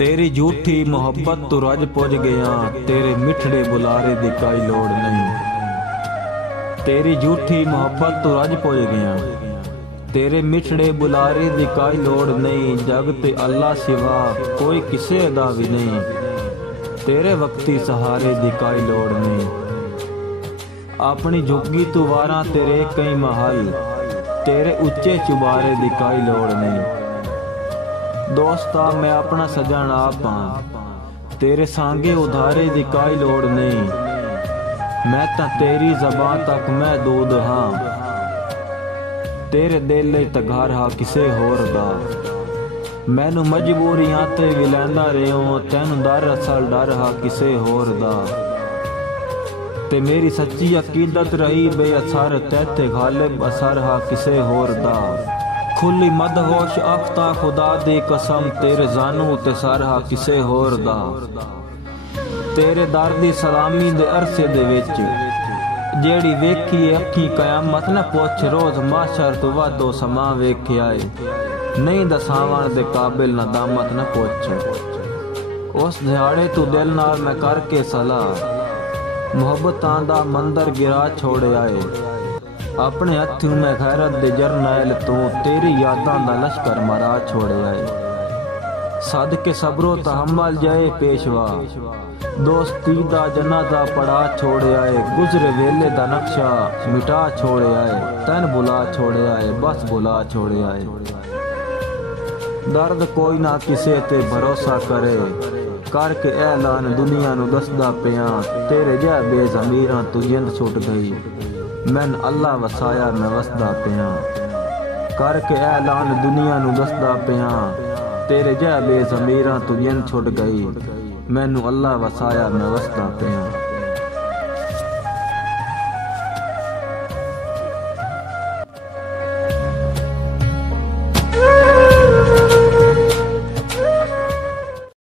तेरी झूठी मोहब्बत तो रज पुज गया, तेरे मिठड़े बुलारे दी कोई लोड़ नहीं। तेरी झूठी मोहब्बत तो रज पुज गया, तेरे मिठड़े बुलारे दी कोई लोड़ नहीं। जग ते अल्लाह सिवा कोई किसे दा भी नहीं, तेरे वक्ती सहारे दी कोई लोड़ नहीं। अपनी झुग्गी तू वारा तेरे कई महल, तेरे उच्चे चुबारे दी कोई लोड़ नहीं। दोस्ता मैं अपना सजन आप हाँ, तेरे सांगे उधारे दी कोई लोड़ नहीं। मैं तां तेरी ज़बान तक मैं दूध हाँ, तेरे दिल तघार हा किसे होर दा। मैनू मजबूरियां ते भी लैंदा रहो, तैनू दर असल डर हा किसे होर दा। ते मेरी सच्ची अकीदत रही बेअसर, तैते गालिब असर हा किसे होर दा। खुली मदहोश अख्ता खुदा दी कसम, तेरे जानू ते सर हा किसे होर दा। तेरे दर दी सलामी दे अरसे दे विच, जेड़ी वेखी अखी कयामत न पुछ, रोज माशर तो वादो समा वेख्या है। नहीं दसावण दे काबिल न दामत न पुछ। उस दिहाड़े तू दिल नाल मैं करके सलाह, मुहब्बतां दा मंदर गिरा छोड़े आए। अपने हथों में खैरत दे जरनैल तू, तेरी यादां दा लश्कर मरा छोड़े आए। सद के सबरो तहम्मल जाए पेशवा, दोस्ती दा जनाजा पड़ा छोड़े आए। गुजरे वेले दा नक्शा मिटा छोड़े आए, तैन बुला छोड़े आए, बस बुला छोड़े आए। दर्द कोई ना किसे ते भरोसा करे, करके ऐलान दुनिया नू दसदा पिया। तेरे जा बेज़मीरां तू जिंद छुट गई, मैन अल्लाह वसाया मैं वसदा पिया। करके ऐलान दुनिया नू दसदा पिया, तेरे जा बेज़मीरां तू जिंद छुट गई। मैनू अल्लाह वसाया मैं वसदा पिया।